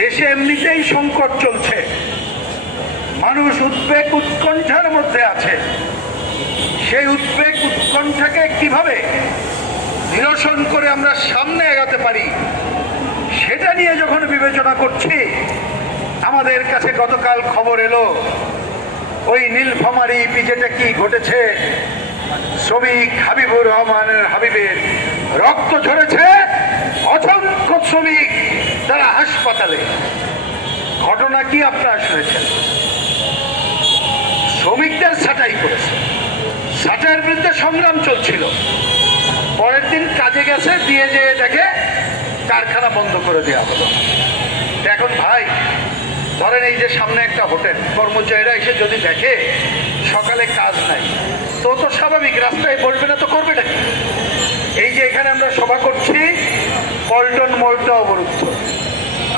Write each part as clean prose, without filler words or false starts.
দেশে এমনিতেই সংকট চলছে, মানুষ উদ্বেগ উৎকণ্ঠার মধ্যে আছে। সেই উদ্বেগ উৎকণ্ঠাকে কিভাবে নিরসন করে আমরা সামনে এগোতে পারি সেটা নিয়ে যখন বিবেচনা করছি, আমাদের কাছে গতকাল খবর এলো ওই নীলফামারী পিজেটে কি ঘটেছে। শ্রমিক হাবিবুর রহমানের হাবিবের রক্ত ঝরেছে, অসংখ্য শ্রমিক তারা হাসপাতালে। ঘটনা কি আপনারা শুনেছেন? শ্রমিকদের ছাঁটাই করেছে, ছাঁটাইয়ের বিরুদ্ধে সংগ্রাম চলছিল। পরের দিন কাজে গেছে, দিয়ে যেয়ে দেখে কারখানা বন্ধ করে দেওয়া হলো। এখন ভাই ধরেন এই যে সামনে একটা হোটেল, কর্মচারীরা এসে যদি দেখে সকালে কাজ নাই, তো তো স্বাভাবিক রাস্তায় বসবে না, তো করবে নাকি? এই যে এখানে আমরা সভা করছি, পল্টন মোড়টা অবরুদ্ধ,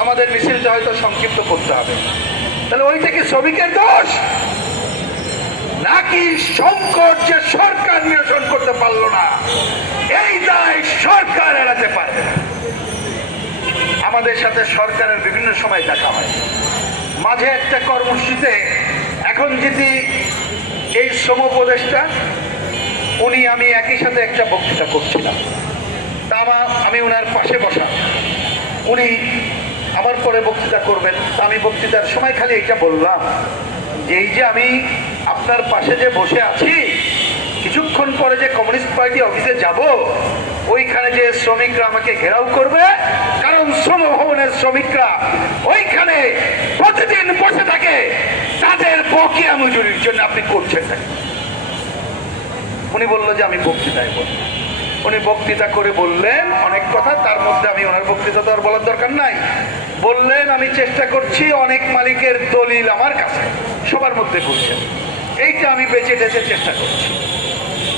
আমাদের মিছিলটা হয়তো সংক্ষিপ্ত করতে হবে। তাহলে ওইটা কি শ্রমিকের দোষ নাকি সংকট যে সরকার নিরসন করতে পারলো না এই দায় সরকার এড়াতে পারবে না? আমাদের সাথে সরকারের বিভিন্ন সময় দেখা হয়, মাঝে একটা কর্মসূচিতে এখন যদি এই শ্রম উপদেষ্টা উনি আমি একই সাথে একটা বক্তৃতা করছিলাম, তা আমি ওনার পাশে বসা, উনি আমার পরে বক্তৃতা করবেন। তা আমি বক্তৃতার সময় খালি এটা বললাম যে এই যে আমি আপনার পাশে যে বসে আছি, কিছুক্ষণ পরে যে কমিউনিস্ট পার্টি অফিসে যাব, ওইখানে যে শ্রমিকরা আমাকে ঘেরাও করবে, কারণ শ্রম ভবনের শ্রমিকরা ওইখানে প্রতিদিন বসে থাকে, তাদের বকেয়া মজুরির জন্য আপনি করছেন না। উনি বললো যে আমি বক্তৃতায় বলব। উনি বক্তৃতা করে বললেন অনেক কথা, তার মধ্যে আমি ওনার বক্তৃতা তো আর বলার দরকার নাই। বললেন আমি চেষ্টা করছি, অনেক মালিকের দলিল আমার কাছে, সবার মধ্যে বলছেন, এইটা আমি বেঁচে টেচে চেষ্টা করছি,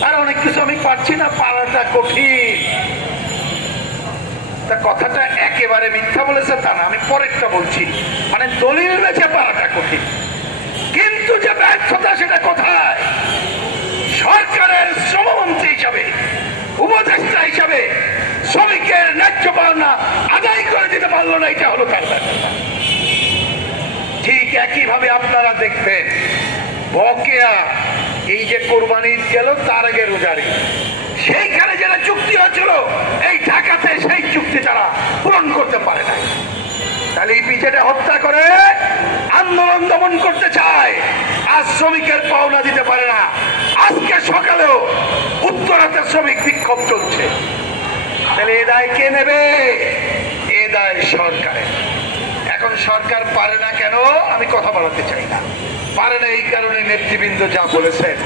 আর অনেক কিছু আমি পারছি না, পারাটা কঠিন। তা কথাটা একেবারে মিথ্যা বলেছে তা না, আমি পরেরটা বলছি, মানে দলিল বেঁচে পারাটা কঠিন, কিন্তু যে ব্যর্থতা সেটা কোথায়? সরকারের শ্রমমন্ত্রী হিসাবে, উপদেষ্টা হিসাবে শ্রমিকের ন্যায্য পাওনা আদায় করে দিতে পারলো না, এটা হলো তার ব্যর্থতা। ঠিক একইভাবে আপনারা দেখবেন বকেয়া, এই যে কোরবানি গেল তার আগে রোজারি, সেইখানে যারা চুক্তি হচ্ছিল এই ঢাকাতে সেই চুক্তি তারা পূরণ করতে পারে না। তাহলে এই পিছেটা হত্যা করে আন্দোলন দমন করতে চায়, আজ শ্রমিকের পাওনা দিতে পারে না। আজকে সকালেও উত্তরাতে শ্রমিক বিক্ষোভ চলছে। তাহলে এ দায় কে নেবে? এ দায় সরকারের। এখন সরকার পারে না কেন আমি কথা বলাতে চাই না, পারে না এই কারণে নেতৃবৃন্দ যা বলেছেন।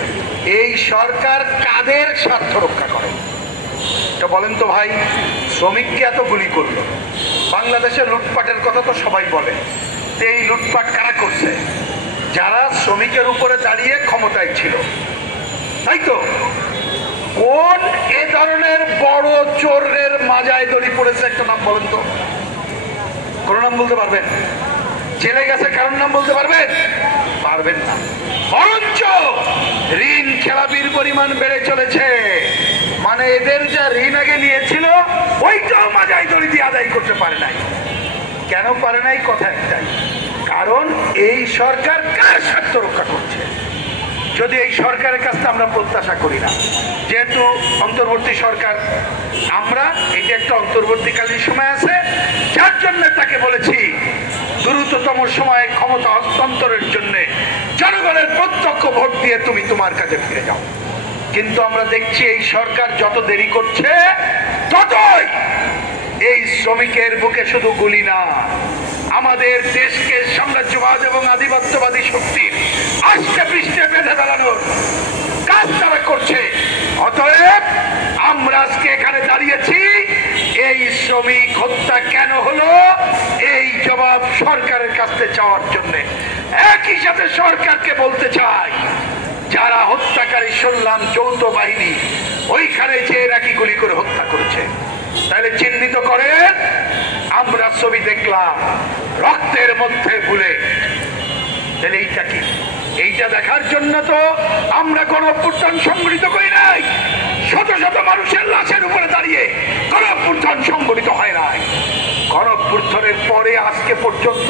এই সরকার কাদের স্বার্থ রক্ষা করে এটা বলেন তো ভাই? শ্রমিককে এত গুলি করলো, বাংলাদেশের লুটপাটের কথা তো সবাই বলে, এই লুটপাট কারা করছে? যারা শ্রমিকের উপরে দাঁড়িয়ে ক্ষমতায় ছিল, তাই তো? কোন এ ধরনের বড় চোরের মাজায় দড়ি পড়েছে একটা নাম বলেন তো? কোন নাম বলতে পারবেন? জেলে গেছে কারণ নাম বলতে পারবেন? পারবেন না। বরঞ্চ ঋণ খেলাপির পরিমাণ বেড়ে চলেছে, মানে এদের যা ঋণ আগে নিয়েছিল ওইটাও মাজায় দড়ি দিয়ে আদায় করতে পারে নাই। কেন পারে নাই? কথা একটাই, কারণ এই সরকার কার স্বার্থ রক্ষা করছে? যদি এই সরকারের কাছে আমরা প্রত্যাশা করি না, যেহেতু অন্তর্বর্তী সরকার, আমরা এই যে একটা অন্তর্বর্তীকালীন সময় আছে, যার জন্য তাকে বলেছি দ্রুততম সময়ে ক্ষমতা হস্তান্তরের জন্য জনগণের প্রত্যক্ষ ভোট দিয়ে তুমি তোমার কাছে ফিরে যাও। কিন্তু আমরা দেখছি এই সরকার যত দেরি করছে ততই এই শ্রমিকের বুকে শুধু গুলি না, আমাদের দেশকে সাম্রাজ্যবাদ এবং আধিপত্যবাদী শক্তির আষ্টে পৃষ্ঠে বেঁধে ফেলানোর কাজ তারা করছে। অতএব আমরা আজকে এখানে দাঁড়িয়েছি, এই শ্রমিক হত্যা কেন হলো এই জবাব সরকারের কাছে চাওয়ার জন্য। একই সাথে সরকারকে বলতে চাই, যারা হত্যাকারী শুনলাম যৌথ বাহিনী, ওইখানে যে নাকি গুলি করে হত্যা করেছে, তাহলে চিহ্নিত করেন। আমরা ছবি দেখলাম রক্তের মধ্যে ভুলে, তাহলে এইটা কি? এইটা দেখার জন্য তো আমরা গণঅভ্যুত্থান সংগঠিত করি নাই, শত শত মানুষের লাশের উপরে দাঁড়িয়ে গণঅভ্যুত্থান সংগঠিত হয় নাই। গণঅভ্যুত্থানের পরে আজকে পর্যন্ত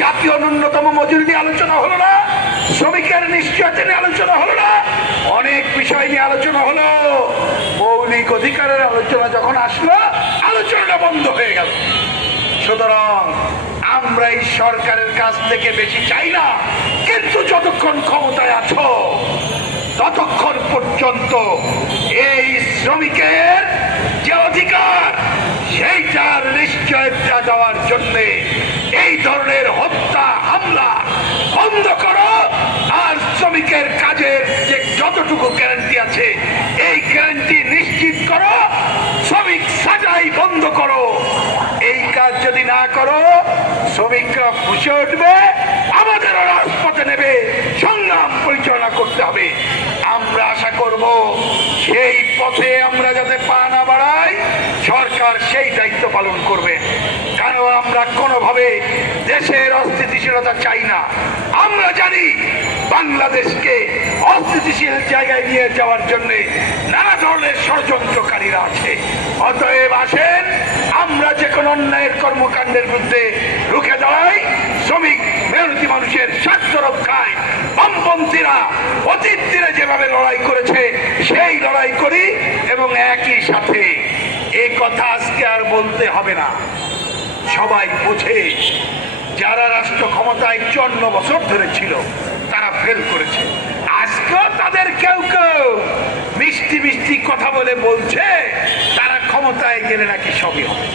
জাতীয় ন্যূনতম মজুরি নিয়ে আলোচনা হলো না, শ্রমিকের নিশ্চয়তা নিয়ে আলোচনা হলো না, অনেক বিষয় নিয়ে আলোচনা হলো। মৌলিক অধিকারের আলোচনা যখন আসলো, আলোচনাটা বন্ধ হয়ে গেল। সুতরাং আমরা এই সরকারের কাছ থেকে বেশি চাই না, কিন্তু যতক্ষণ ক্ষমতায় আছো ততক্ষণ পর্যন্ত এই শ্রমিকের যে অধিকার সেইটার নিশ্চয়তা দেওয়ার জন্য এই ধরনের হত্যা হামলা বন্ধ করো। আর শ্রমিকের কাজের যে যতটুকু গ্যারান্টি আছে এই গ্যারান্টি নিশ্চিত করো। শ্রমিক সাজাই বন্ধ করো। এই কাজ যদি না করো, শ্রমিকরা ফুসে উঠবে, আমাদেরও রাজপথে নেবে, সংগ্রাম পরিচালনা করতে হবে। আমরা আশা করব সেই পথে আমরা যাতে পা না বাড়াই, সরকার সেই দায়িত্ব পালন করবে। কারণ আমরা কোনোভাবে দেশের অস্থিতিশীলতা চাই না। আমরা জানি বাংলাদেশকে অস্থিতিশীল জায়গায় নিয়ে যাওয়ার জন্য নানা ধরনের ষড়যন্ত্রকারীরা আছে। অতএব আসেন আমরা যে কোনো অন্যায়ের কর্মকাণ্ডের বিরুদ্ধে রুখে দাঁড়াই। শ্রমিক মেহনতি মানুষের স্বার্থ রক্ষায় বামপন্থীরা অতীত দিনে যেভাবে লড়াই করেছে সেই লড়াই করি। এবং একই সাথে এই কথা আজকে আর বলতে হবে না, সবাই বোঝে যারা রাষ্ট্র ক্ষমতায় 54 বছর ধরে ছিল তারা ফেল করেছে। আজকেও তাদের কেউ কেউ মিষ্টি মিষ্টি কথা বলে বলছে তারা ক্ষমতায় গেলে নাকি সবই হবে।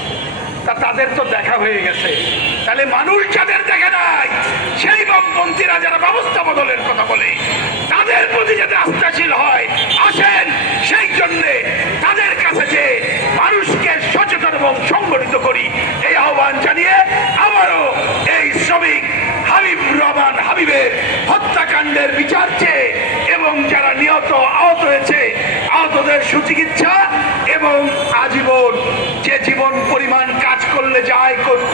তা তাদের তো দেখা হয়ে গেছে। তাহলে মানুষ যাদের দেখা নাই, সেই বামপন্থীরা যারা ব্যবস্থা বদলের কথা বলে তাদের প্রতি যাতে আস্থাশীল হয়, আসেন সেই জন্যে তাদের কাছে যে মানুষকে সচেতন এবং সংগঠিত করি এই আহ্বান জানিয়ে আবারও এই শ্রমিক হাবিব রহমান হাবিবের হত্যাকাণ্ডের বিচার চেয়ে এবং যারা নিহত আহত হয়েছে আহতদের সুচিকিৎসা এবং আজীবন যে জীবন পরিমাণ কাজ করলে যা আয় করত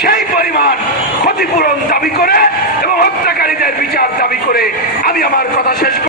সেই পরিমাণ ক্ষতিপূরণ দাবি করে এবং হত্যাকারীদের বিচার দাবি করে আমি আমার কথা শেষ